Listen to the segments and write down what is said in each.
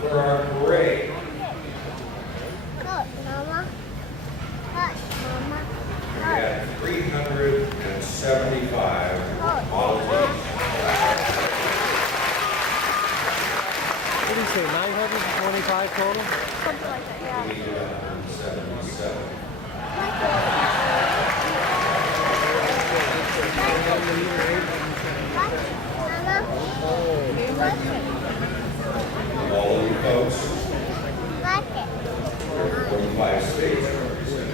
for our parade. Look, Mama. Look, Mama. We had 375 Model Ts. What do you say, 925 total? Something like that, yeah. We needed 177. All of you folks, there are 45 states represented.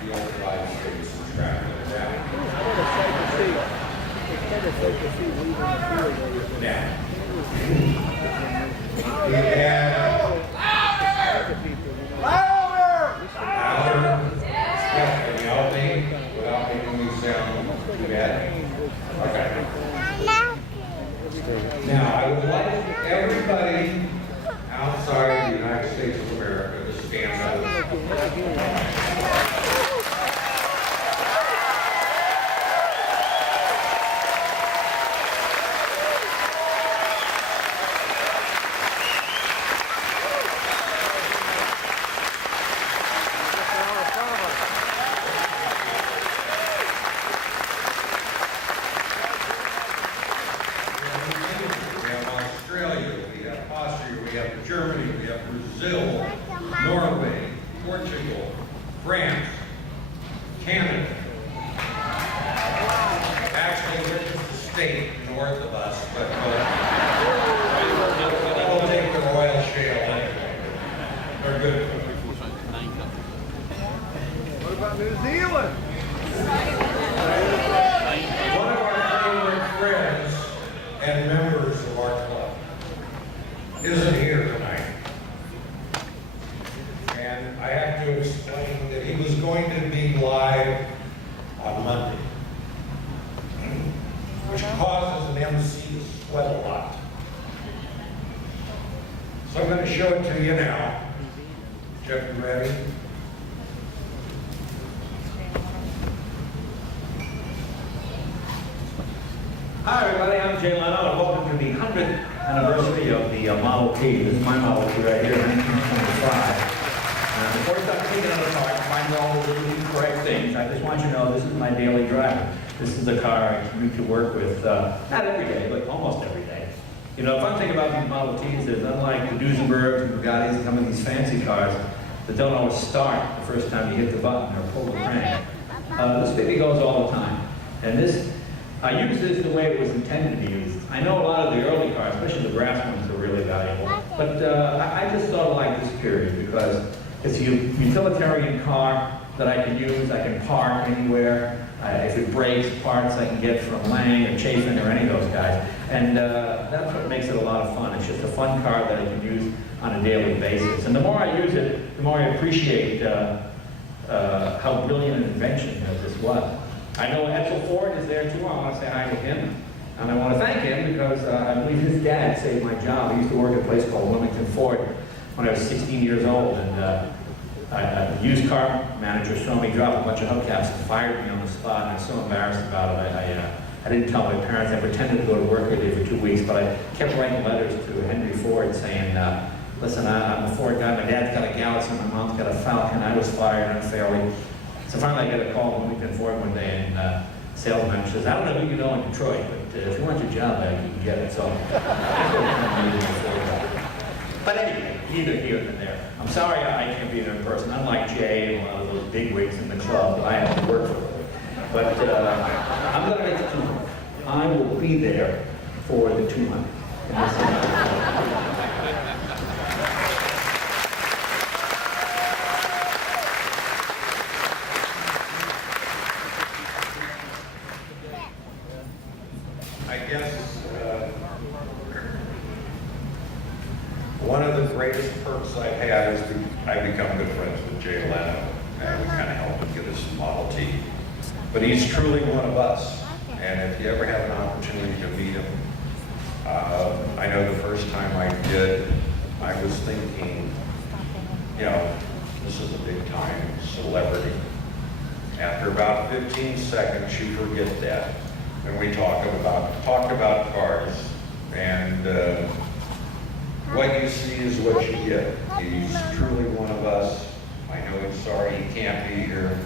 The only 5 states in traveling down. Now, we had louder. Can you help me without making me sound too bad? Okay. Now, I would like everybody outside the United States of America to stand up. We have Germany, we have Brazil, Norway, Portugal, France, Canada. Actually, we're just a state north of us, but we'll take the royal shale anyway. They're good. What about New Zealand? One of our favorite friends and members of our club isn't here tonight. And I have to explain that he was going to be live on Monday, which causes an MC to sweat a lot. So I'm going to show it to you now. Jeff, you ready? Hi everybody, I'm Jay Leno and welcome to the 100th anniversary of the Model T. This is my Model T right here, 1925. Before we start taking it apart and finding all the little correct things, I just want you to know this is my daily driver. This is the car I commute to work with, not every day, but almost every day. You know, the fun thing about these Model Ts is unlike the Duesenbergs and Bugattis that come in these fancy cars that don't always start the first time you hit the button or pull the crank, this baby goes all the time. And I use this the way it was intended to be used. I know a lot of the early cars, especially the brass ones, are really valuable. But I just thought I liked this period because it's a utilitarian car that I can use. I can park anywhere. If it breaks, parts I can get from Lang or Chafin or any of those guys. And that's what makes it a lot of fun. It's just a fun car that I can use on a daily basis. And the more I use it, the more I appreciate how brilliant an invention this was. I know Edsel Ford is there too. I want to say hi to him. And I want to thank him because I believe his dad saved my job. I used to work at a place called Wilmington Ford when I was 16 years old. And a used car manager saw me drop a bunch of hubcaps and fired me on the spot. And I was so embarrassed about it. I didn't tell my parents. I pretended to go to work every day for 2 weeks. But I kept writing letters to Henry Ford saying, listen, I'm a Ford guy. My dad's got a Galaxy. My mom's got a Falcon. I was fired unfairly. So finally I got a call from Wilmington Ford one day, and sales manager says, I don't know who you know in Detroit, but if you want your job back, you can get it. So, but anyway, neither here nor there. I'm sorry I can't be there in person. Unlike Jay and a lot of those bigwigs in the club, I have to work for them. But I'm going to make the 200. I will be there for the 200. I guess one of the greatest perks I've had is I've become good friends with Jay Leno, and we kind of helped him get his Model T. But he's truly one of us, and if you ever have an opportunity to meet him, I know the first time I did, I was thinking, you know, this is a big time celebrity, After about 15 seconds, you forget that. And we talked about cars. And what you see is what you get. He's truly one of us. I know he's sorry he can't be here.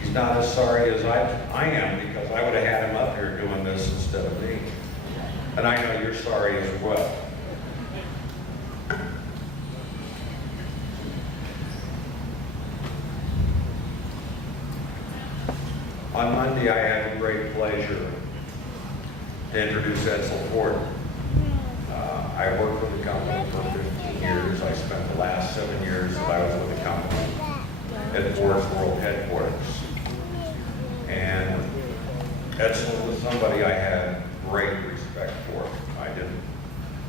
He's not as sorry as I am, because I would have had him up here doing this instead of me. And I know you're sorry as well. On Monday, I had the great pleasure to introduce Edsel Ford. I worked with the company for 15 years. I spent the last 7 years that I was with the company at Ford's World Headquarters. And Edsel was somebody I had great respect for. I did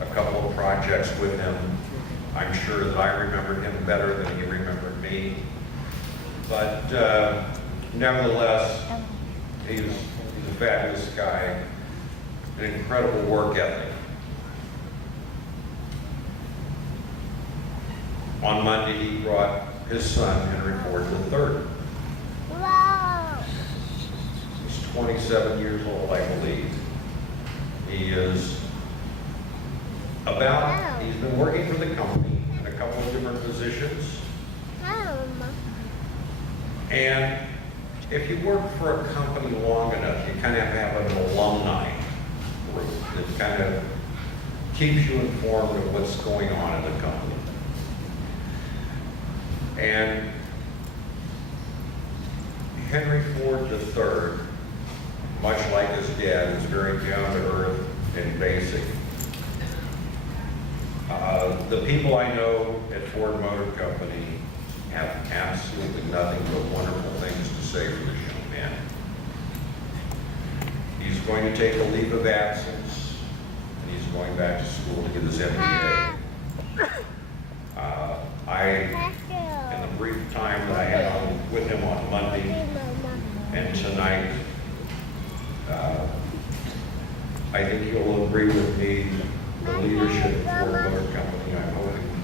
a couple of projects with him. I'm sure that I remembered him better than he remembered me. But nevertheless, he's a fabulous guy, an incredible work ethic. On Monday, he brought his son, Henry Ford III. Wow. He's 27 years old, I believe. He is he's been working for the company in a couple of different positions. And if you work for a company long enough, you kind of have an alumni group that kind of keeps you informed of what's going on in the company. And Henry Ford III, much like his dad, is very down to earth and basic. The people I know at Ford Motor Company have absolutely nothing but wonderful things to say for this young man. He's going to take a leave of absence, and he's going back to school to get his MBA. In the brief time that I had with him on Monday and tonight, I think you'll agree with me, the leadership of Ford Motor Company.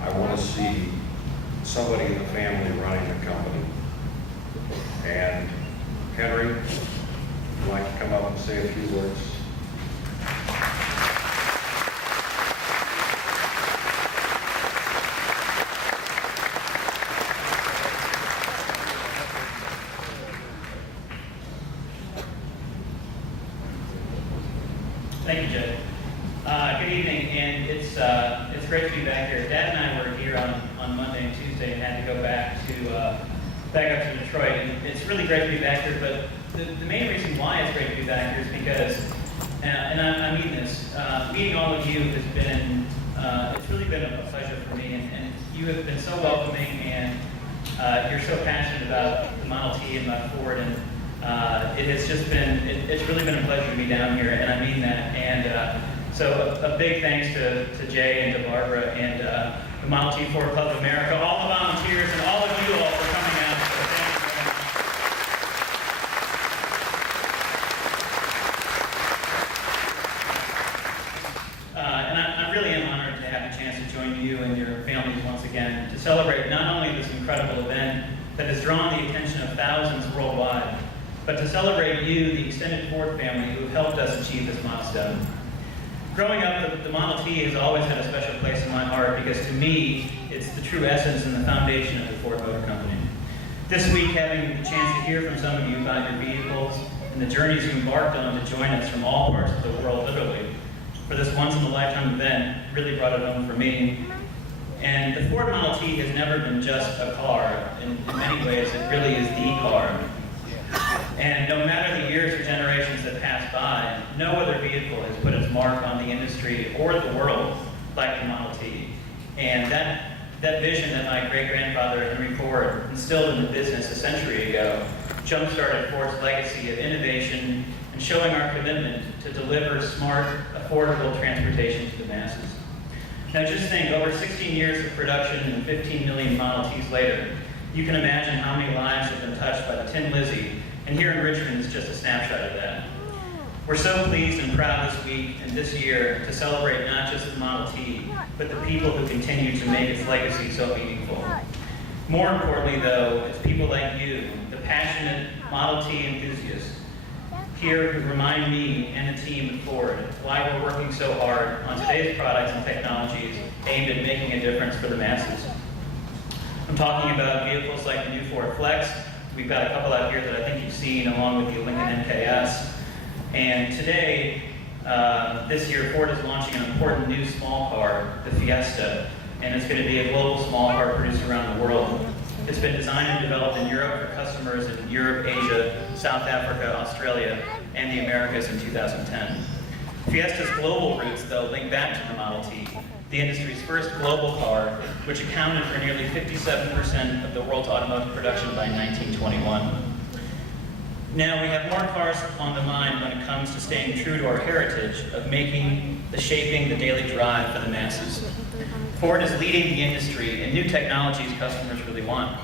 I want to see somebody in the family running the company. And Henry, would you like to come up and say a few words? Thank you, Judge. Good evening, and it's great to be back here. Dad and I were here on Monday and Tuesday and had to go back up to Detroit. And it's really great to be back here, but the main reason why it's great to be back here is because, and I mean this, meeting all of you has been, it's really been a pleasure for me, and you have been so welcoming, and you're so passionate about the Model T and about Ford, and it has just been, it's really been a pleasure to be down here, and I mean that. And so a big thanks to Jay and to Barbara and the Model T Ford Club of America, all the volunteers, and all of you all for coming out. So thank you very much. And I really am honored to have a chance to join you and your families once again to celebrate not only this incredible event that has drawn the attention of thousands worldwide, but to celebrate you, the extended Ford family, who have helped us achieve this milestone. Growing up, the Model T has always had a special place in my heart because to me, it's the true essence and the foundation of the Ford Motor Company. This week, having the chance to hear from some of you about your vehicles and the journeys you embarked on to join us from all parts of the world, literally, for this once-in-a-lifetime event, really brought it home for me. And the Ford Model T has never been just a car. In many ways, it really is the car. And no matter the years or generations that pass by, no other vehicle has put its mark on the industry or the world like the Model T. And that vision that my great-grandfather Henry Ford instilled in the business a century ago jump-started Ford's legacy of innovation and showing our commitment to deliver smart, affordable transportation to the masses. Now just think, over 16 years of production and 15 million Model Ts later, you can imagine how many lives have been touched by the Tin Lizzie, and here in Richmond is just a snapshot of that. We're so pleased and proud this week and this year to celebrate not just the Model T, but the people who continue to make its legacy so meaningful. More importantly, though, it's people like you, the passionate Model T enthusiasts here who remind me and the team at Ford why we're working so hard on today's products and technologies aimed at making a difference for the masses. I'm talking about vehicles like the new Ford Flex. We've got a couple out here that I think you've seen, along with the Lincoln MKS. And today, this year, Ford is launching an important new small car, the Fiesta, and it's going to be a global small car produced around the world. It's been designed and developed in Europe for customers in Europe, Asia, South Africa, Australia, and the Americas in 2010. Fiesta's global roots, though, link back to the Model T, the industry's first global car, which accounted for nearly 57% of the world's automotive production by 1921. Now, we have more cars on the mind when it comes to staying true to our heritage of shaping the daily drive for the masses. Ford is leading the industry in new technologies customers really want.